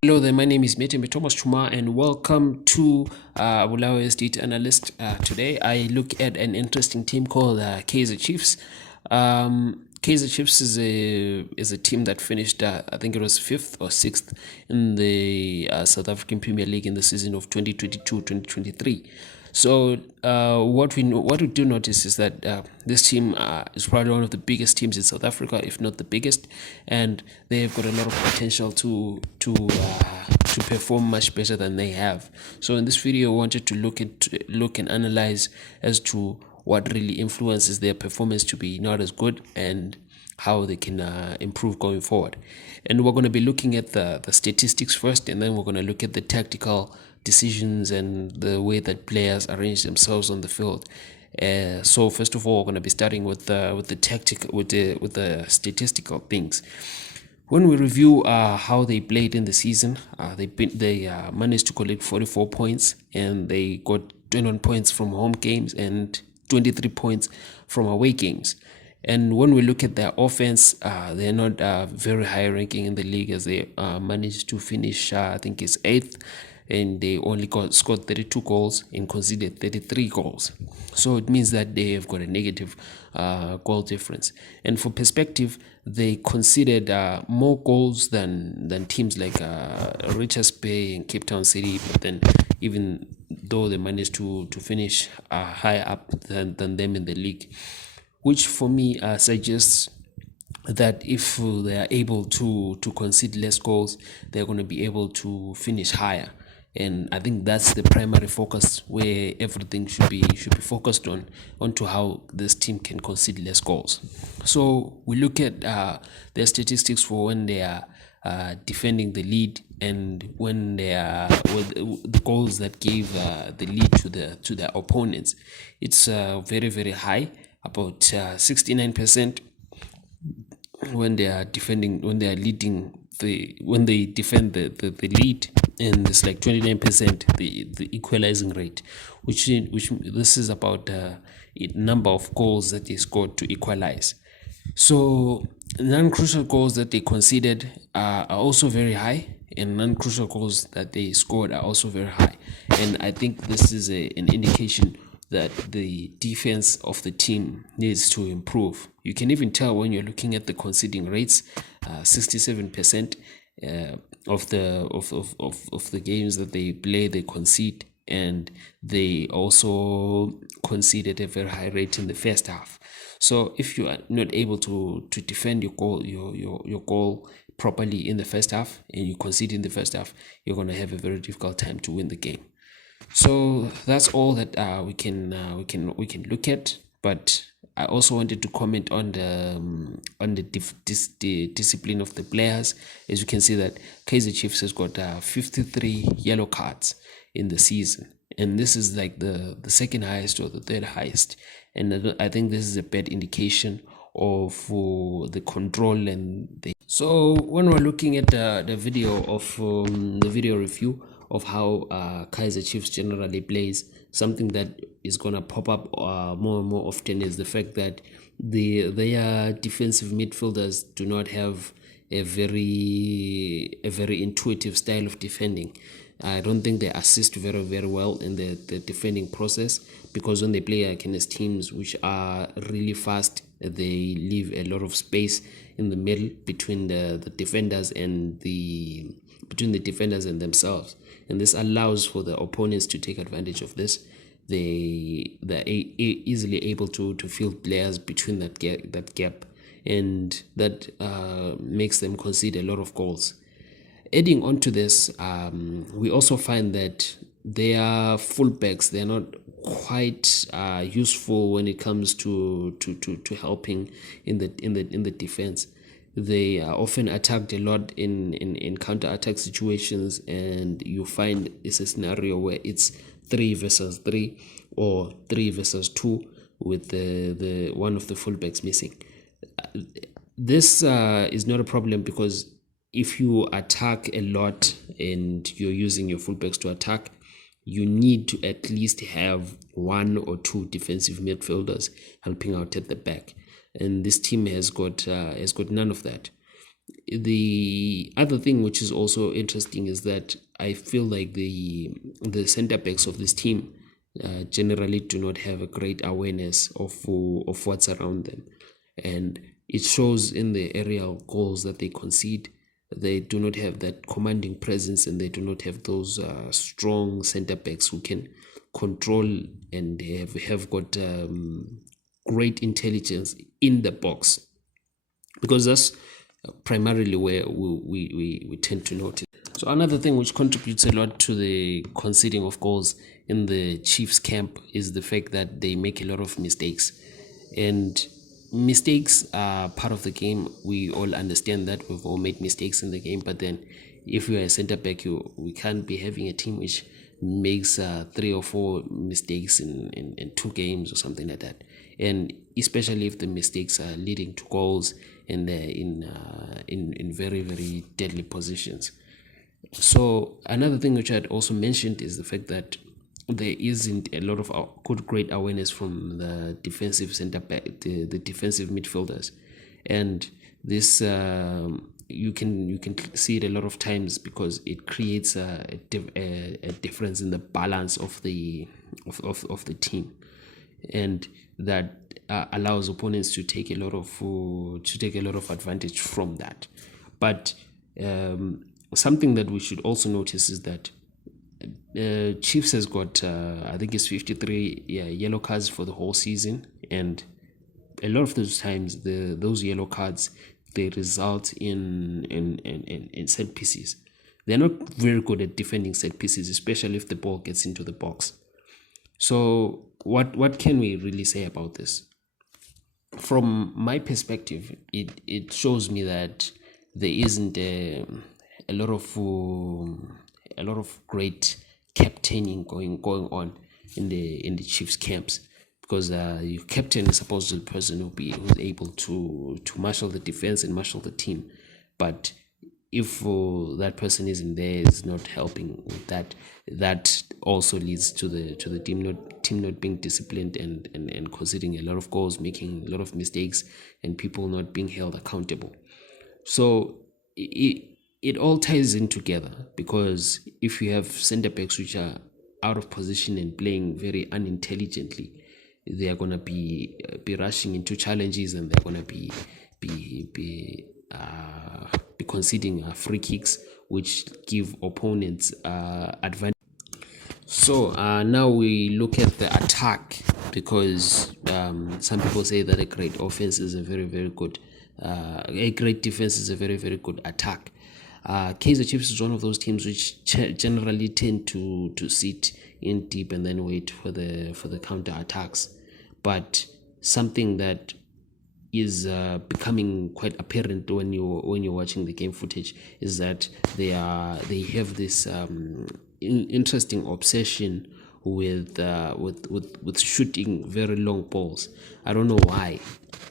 Hello there, my name is Metembe Thomas Chuma, and welcome to Bulawayo's Data Analyst. Today, I look at an interesting team called Kaizer Chiefs. Kaizer Chiefs is a team that finished, I think it was fifth or sixth in the South African Premier League in the season of 2022-2023. So what we do notice is that this team is probably one of the biggest teams in South Africa, if not the biggest, and they've got a lot of potential to perform much better than they have. So in this video, I wanted to look and analyze as to what really influences their performance to be not as good and how they can improve going forward. And we're going to be looking at the statistics first, and then we're going to look at the tactical decisions and the way that players arrange themselves on the field. So first of all, we're going to be starting with the statistical things. When we review how they played in the season, they managed to collect 44 points, and they got 21 points from home games and 23 points from away games. And when we look at their offense, they're not very high ranking in the league, as they managed to finish, I think it's 8th, and they only scored 32 goals and conceded 33 goals. So it means that they have got a negative goal difference. And for perspective, they conceded more goals than teams like Richards Bay and Cape Town City, but then even though they managed to finish higher up than them in the league, which for me suggests that if they are able to concede less goals, they're going to be able to finish higher. And I think that's the primary focus, where everything should be focused onto how this team can concede less goals. So we look at their statistics for when they are defending the lead, and when they are with the goals that gave the lead to their opponents. It's very high, about 69% when they are defending, when they are leading when they defend the lead, and it's like 29% the equalizing rate, which this is about the number of goals that they scored to equalize. So non-crucial goals that they conceded are also very high, and non-crucial goals that they scored are also very high. And I think this is an indication that the defense of the team needs to improve. You can even tell when you're looking at the conceding rates. 67% of the games that they play, they concede, and they also conceded a very high rate in the first half. So if you are not able to defend your goal properly in the first half, and you concede in the first half, you're going to have a very difficult time to win the game. So that's all that we can look at. But I also wanted to comment on the discipline of the players. As you can see, that Kaizer Chiefs has got 53 yellow cards in the season, and this is like the second highest or the third highest. And I think this is a bad indication of the control and the. So when we're looking at the video of the video review of how Kaizer Chiefs generally plays, something that is gonna pop up more and more often is the fact that their defensive midfielders do not have a very intuitive style of defending. I don't think they assist very well in the defending process, because when they play against teams which are really fast, they leave a lot of space in the middle between the defenders and themselves, and this allows for the opponents to take advantage of this. They're easily able to field players between that gap, and that makes them concede a lot of goals. Adding on to this, we also find that their fullbacks, they're not quite useful when it comes to helping in the defense. They are often attacked a lot in counter-attack situations, and you find it's a scenario where it's 3 versus 3 or 3 versus 2 with the one of the fullbacks missing. This is not a problem, because if you attack a lot and you're using your fullbacks to attack, you need to at least have 1 or 2 defensive midfielders helping out at the back, and this team has got none of that. The other thing which is also interesting is that I feel like the center backs of this team generally do not have a great awareness of what's around them, and it shows in the aerial goals that they concede. They do not have that commanding presence, and they do not have those strong center backs who can control and have got great intelligence in the box, because that's primarily where we tend to notice. So another thing which contributes a lot to the conceding of goals in the Chiefs camp is the fact that they make a lot of mistakes. And mistakes are part of the game. We all understand that. We've all made mistakes in the game. But then if you're a center back, we can't be having a team which makes 3 or 4 mistakes in 2 games or something like that. And especially if the mistakes are leading to goals and they're in very, very deadly positions. So another thing which I had also mentioned is the fact that there isn't a lot of great awareness from the defensive center back, the defensive midfielders, and this you can see it a lot of times because it creates a difference in the balance of the team, and that allows opponents to take a lot of advantage from that. But something that we should also notice is that Chiefs has got I think it's 53 yellow cards for the whole season, and a lot of those times those yellow cards, they result in set pieces. They're not very good at defending set pieces, especially if the ball gets into the box. So what can we really say about this? From my perspective, it shows me that there isn't a lot of great captaining going on in the Chiefs camps, because your captain is supposed to be the person who's able to marshal the defense and marshal the team. But if that person isn't there, is not helping with that, that also leads to the team not being disciplined and conceding a lot of goals, making a lot of mistakes, and people not being held accountable. So it all ties in together, because if you have center backs which are out of position and playing very unintelligently, they are gonna be rushing into challenges, and they're gonna be conceding free kicks, which give opponents advantage. So now we look at the attack, because some people say that a great offense is a very, very good, a great defense is a very, very good attack. Kaizer Chiefs is one of those teams which generally tend to sit in deep and then wait for the counter attacks. But something that is becoming quite apparent when you're watching the game footage is that they have this interesting obsession with shooting very long balls. I don't know why.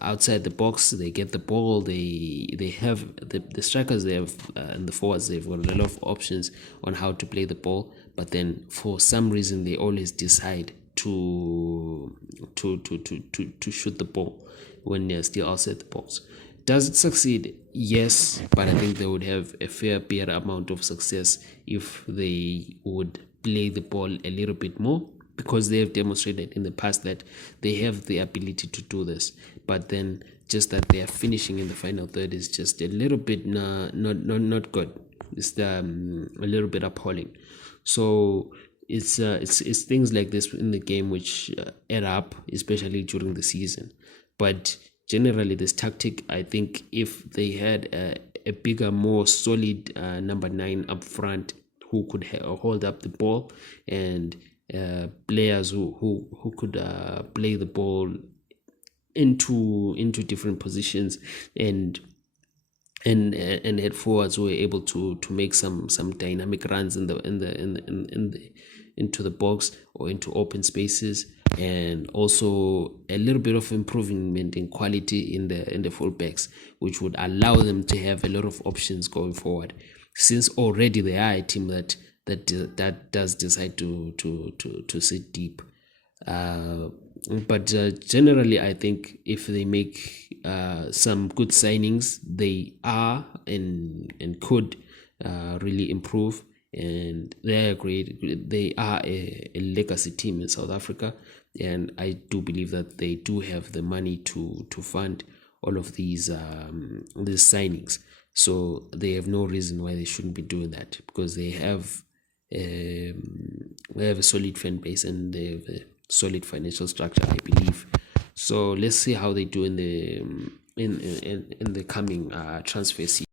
Outside the box, they get the ball. They have the strikers. They have and the forwards. They've got a lot of options on how to play the ball. But then, for some reason, they always decide to shoot the ball when they're still outside the box. Does it succeed? Yes, but I think they would have a fair amount of success if they would play the ball a little bit more, because they have demonstrated in the past that they have the ability to do this. But then just that they are finishing in the final third is just a little bit not good. It's a little bit appalling. So it's things like this in the game which add up, especially during the season. But generally, this tactic, I think, if they had a bigger, more solid number 9 up front who could hold up the ball, and players who could play the ball into different positions, and head forwards who were able to make some dynamic runs into the box or into open spaces, and also a little bit of improvement in quality in the fullbacks, which would allow them to have a lot of options going forward, since already they are a team that does decide to sit deep. But generally, I think if they make some good signings. They are and could really improve, and they are great. They are a legacy team in South Africa, and I do believe that they do have the money to fund all of these signings. So they have no reason why they shouldn't be doing that, because they have a solid fan base and they have a solid financial structure, I believe. So let's see how they do in the coming transfer season.